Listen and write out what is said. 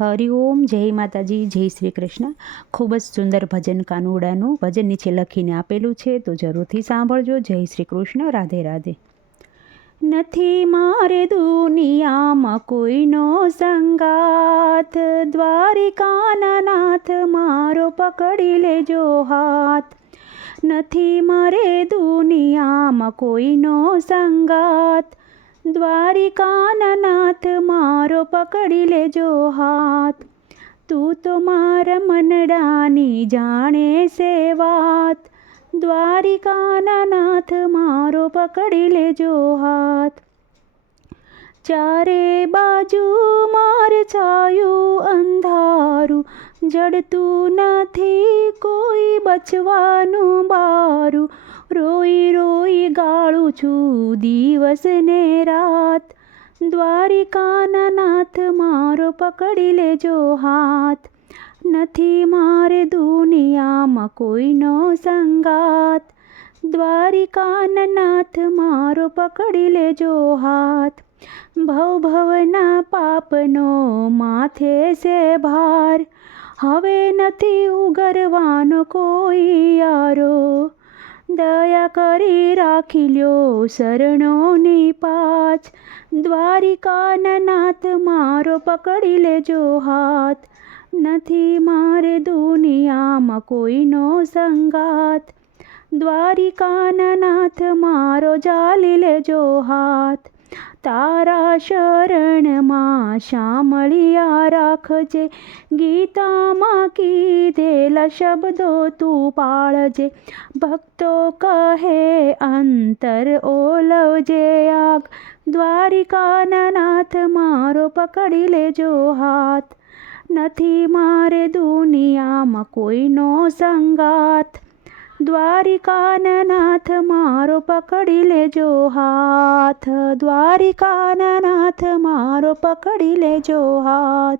હરિઓમ જય માતાજી, જય શ્રી કૃષ્ણ. ખૂબ જ સુંદર ભજન કાનુડાનું ભજન નીચે લખીને આપેલું છે, તો જરૂરથી સાંભળજો. જય શ્રી કૃષ્ણ, રાધે રાધે. નથી મારે દુનિયામાં કોઈનો સંગાત દ્વારિકાના નાથ મારો પકડી લેજો હાથ. નથી મારે દુનિયામાં કોઈનો સંગાત દ્વારિકાના નાથ મારો પકડી લેજો હાથ. તું તો મારા મનડાની જાણે સે વાત. દ્વારિકાનાથ નાથ મારો પકડી લેજો હાથ. ચારે બાજુ માર છાયું અંધારું. જડતું નથી કોઈ બચવાનું બારું. રોઈ રોઈ ગાળું છું દિવસ ને રાત. દ્વારિકાના નાથ મારો પકડી લેજો હાથ. નથી મારે દુનિયામાં કોઈનો સંગાત દ્વારિકાના નાથ મારો પકડી લેજો હાથ. ભવ ભવના પાપનો માથે છે ભાર. હવે નથી ઉગરવાનો કોઈ યારો. દયા કરી રાખી લ્યો શરણોની પાછ. દ્વારિકાનાથ મારો પકડી લેજો હાથ. નથી મારે દુનિયામાં કોઈનો સંગાત દ્વારિકાના મારો જાલી લેજો હાથ. તારા શરણમાં શામળિયા રાખજે. ગીતામાં કીધેલા શબ્દો તું પાળજે. ભક્તો કહે, અંતર ઓલવજે આગ. દ્વારિકાના નાથ મારો પકડી લેજો હાથ. નથી મારે દુનિયામાં કોઈનો સંગાત દ્વારિકાના નાથ મારો પકડી લેજો હાથ. દ્વારિકાનાથ નાથ મારો પકડી લેજો હાથ.